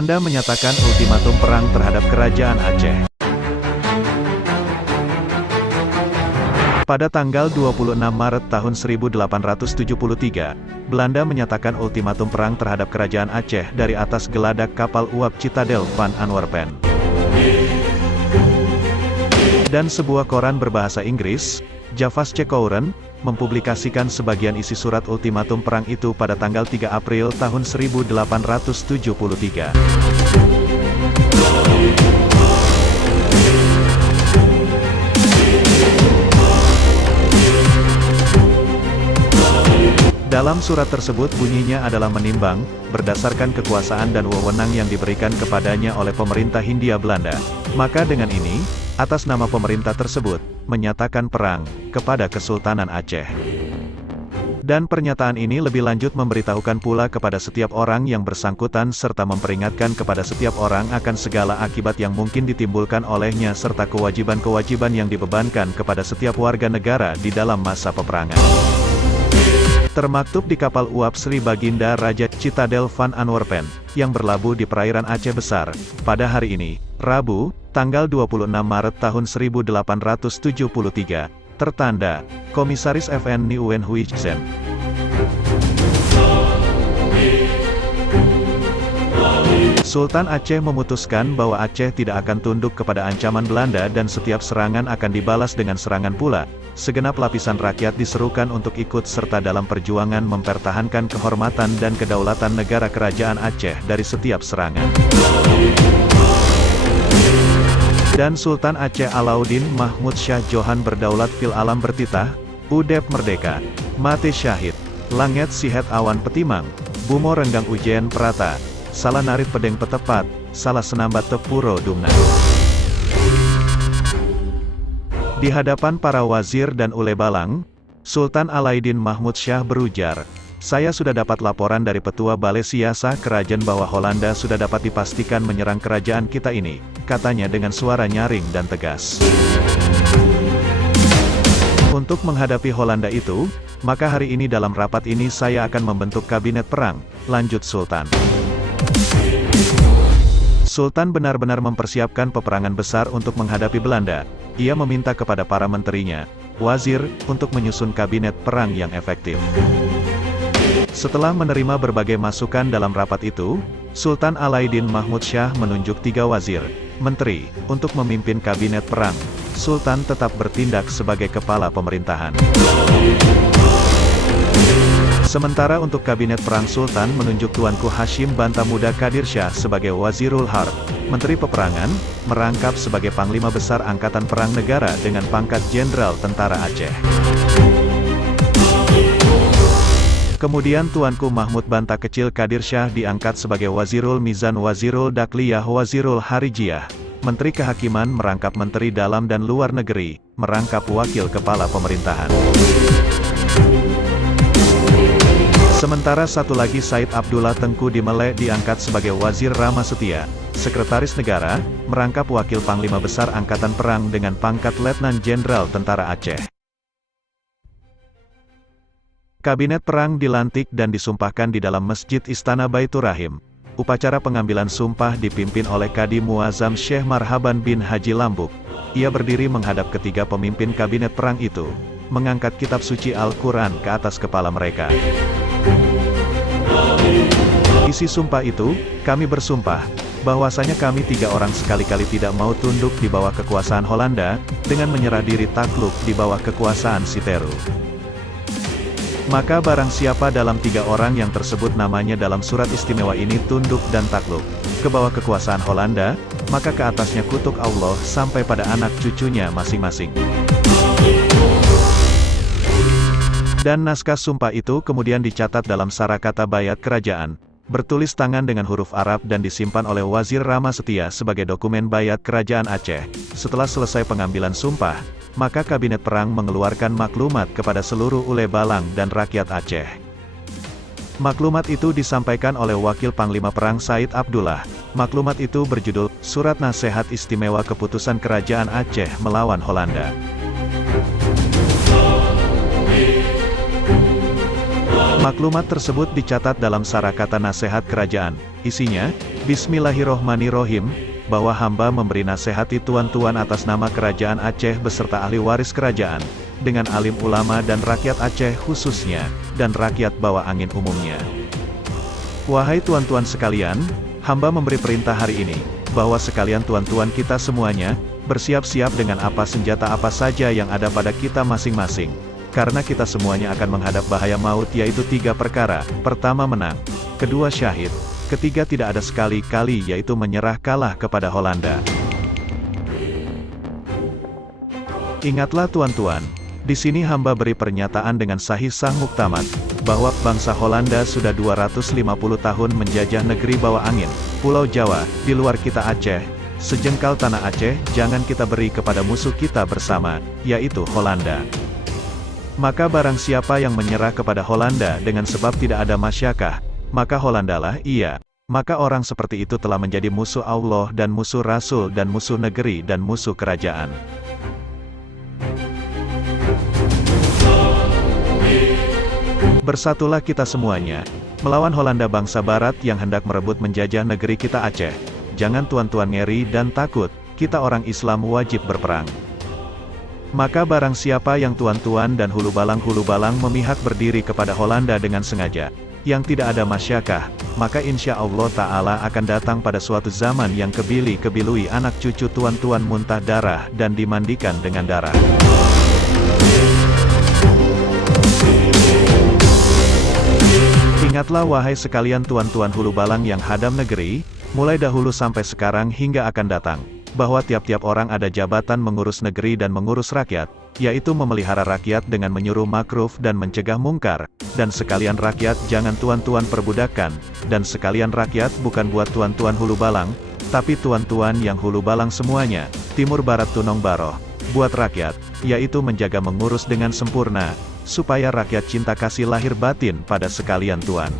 Belanda menyatakan ultimatum perang terhadap kerajaan Aceh. Pada tanggal 26 Maret tahun 1873, Belanda menyatakan ultimatum perang terhadap kerajaan Aceh dari atas geladak kapal uap Citadel van Antwerpen. Dan sebuah koran berbahasa Inggris, Javassche Courant, mempublikasikan sebagian isi surat ultimatum perang itu pada tanggal 3 April tahun 1873. Dalam surat tersebut bunyinya adalah menimbang, berdasarkan kekuasaan dan wewenang yang diberikan kepadanya oleh pemerintah Hindia Belanda. Maka dengan ini, atas nama pemerintah tersebut, menyatakan perang kepada Kesultanan Aceh. Dan pernyataan ini lebih lanjut memberitahukan pula kepada setiap orang yang bersangkutan serta memperingatkan kepada setiap orang akan segala akibat yang mungkin ditimbulkan olehnya serta kewajiban-kewajiban yang dibebankan kepada setiap warga negara di dalam masa peperangan. Termaktub di kapal uap Sri Baginda Raja Citadel van Antwerpen, yang berlabuh di perairan Aceh Besar, pada hari ini, Rabu, tanggal 26 Maret tahun 1873, tertanda, Komisaris FN Nguyen Huy Zen. Sultan Aceh memutuskan bahwa Aceh tidak akan tunduk kepada ancaman Belanda dan setiap serangan akan dibalas dengan serangan pula. Segenap lapisan rakyat diserukan untuk ikut serta dalam perjuangan mempertahankan kehormatan dan kedaulatan negara kerajaan Aceh dari setiap serangan. Dan Sultan Aceh Alauddin Mahmud Shah Johan berdaulat fil alam bertitah, Udep Merdeka, Mate Syahid, Langet Sihet Awan Petimang, Bumo Renggang Ujen Perata, Salah Narit Pedeng Petepat, Salah Senambat Tepuro Dumna. Di hadapan para wazir dan ule balang, Sultan Alauddin Mahmud Shah berujar, "Saya sudah dapat laporan dari Petua Balai Siasah Kerajaan bahwa Holanda sudah dapat dipastikan menyerang kerajaan kita ini," katanya dengan suara nyaring dan tegas. Untuk menghadapi Holanda itu, maka hari ini dalam rapat ini saya akan membentuk kabinet perang, lanjut Sultan. Sultan benar-benar mempersiapkan peperangan besar untuk menghadapi Belanda. Ia meminta kepada para menterinya, wazir, untuk menyusun kabinet perang yang efektif. Setelah menerima berbagai masukan dalam rapat itu, Sultan Alauddin Mahmud Shah menunjuk 3 wazir, menteri, untuk memimpin kabinet perang. Sultan tetap bertindak sebagai kepala pemerintahan. Sementara untuk kabinet perang, Sultan menunjuk Tuanku Hashim Bantamuda Qadir Shah sebagai Wazirul Harb, Menteri Peperangan, merangkap sebagai Panglima Besar Angkatan Perang Negara dengan pangkat Jenderal Tentara Aceh. Kemudian Tuanku Mahmud Banta Kecil Qadir Shah diangkat sebagai Wazirul Mizan Wazirul Dakliyah Wazirul Harijiyah, Menteri Kehakiman merangkap Menteri Dalam dan Luar Negeri, merangkap Wakil Kepala Pemerintahan. Sementara satu lagi Said Abdullah Tengku di Melek diangkat sebagai Wazir Rama Setia, Sekretaris Negara, merangkap Wakil Panglima Besar Angkatan Perang dengan pangkat Letnan Jenderal Tentara Aceh. Kabinet perang dilantik dan disumpahkan di dalam Masjid Istana Baitur Rahim. Upacara pengambilan sumpah dipimpin oleh Kadi Muazzam Syekh Marhaban bin Haji Lambuk. Ia berdiri menghadap ketiga pemimpin kabinet perang itu, mengangkat kitab suci Al-Quran ke atas kepala mereka. Isi sumpah itu, kami bersumpah, bahwasanya kami 3 orang sekali-kali tidak mau tunduk di bawah kekuasaan Holanda, dengan menyerah diri takluk di bawah kekuasaan Siteru. Maka barang siapa dalam 3 orang yang tersebut namanya dalam surat istimewa ini tunduk dan takluk ke bawah kekuasaan Holanda, maka ke atasnya kutuk Allah sampai pada anak cucunya masing-masing. Dan naskah sumpah itu kemudian dicatat dalam Sarakata Bayat Kerajaan, bertulis tangan dengan huruf Arab dan disimpan oleh Wazir Rama Setia sebagai dokumen Bayat Kerajaan Aceh. Setelah selesai pengambilan sumpah, maka kabinet perang mengeluarkan maklumat kepada seluruh ule balang dan rakyat Aceh. Maklumat itu disampaikan oleh Wakil Panglima Perang Said Abdullah. Maklumat itu berjudul, Surat Nasihat Istimewa Keputusan Kerajaan Aceh Melawan Holanda. Maklumat tersebut dicatat dalam Sarakata Nasihat Kerajaan. Isinya, Bismillahirrohmanirrohim, bahwa hamba memberi nasihati tuan-tuan atas nama Kerajaan Aceh beserta ahli waris kerajaan, dengan alim ulama dan rakyat Aceh khususnya, dan rakyat bawah angin umumnya. Wahai tuan-tuan sekalian, hamba memberi perintah hari ini, bahwa sekalian tuan-tuan kita semuanya, bersiap-siap dengan apa senjata apa saja yang ada pada kita masing-masing. Karena kita semuanya akan menghadap bahaya maut yaitu 3 perkara, pertama menang, kedua syahid, ketiga tidak ada sekali-kali yaitu menyerah kalah kepada Holanda. Ingatlah tuan-tuan, di sini hamba beri pernyataan dengan sahih sah muktamad, bahwa bangsa Holanda sudah 250 tahun menjajah negeri bawah angin, Pulau Jawa, di luar kita Aceh, sejengkal tanah Aceh jangan kita beri kepada musuh kita bersama, yaitu Holanda. Maka barang siapa yang menyerah kepada Holanda dengan sebab tidak ada masyakah, maka Holandalah ia. Maka orang seperti itu telah menjadi musuh Allah dan musuh Rasul dan musuh negeri dan musuh kerajaan. Bersatulah kita semuanya, melawan Holanda bangsa Barat yang hendak merebut menjajah negeri kita Aceh. Jangan tuan-tuan ngeri dan takut, kita orang Islam wajib berperang. Maka barang siapa yang tuan-tuan dan hulu balang memihak berdiri kepada Holanda dengan sengaja, yang tidak ada masyakah, maka insya Allah Ta'ala akan datang pada suatu zaman yang kebili-kebilui anak cucu tuan-tuan muntah darah dan dimandikan dengan darah. Ingatlah wahai sekalian tuan-tuan hulu balang yang hadam negeri, mulai dahulu sampai sekarang hingga akan datang, bahwa tiap-tiap orang ada jabatan mengurus negeri dan mengurus rakyat, yaitu memelihara rakyat dengan menyuruh makruf dan mencegah mungkar, dan sekalian rakyat jangan tuan-tuan perbudakan, dan sekalian rakyat bukan buat tuan-tuan hulu balang, tapi tuan-tuan yang hulu balang semuanya, timur barat tunong baroh, buat rakyat, yaitu menjaga mengurus dengan sempurna, supaya rakyat cinta kasih lahir batin pada sekalian tuan.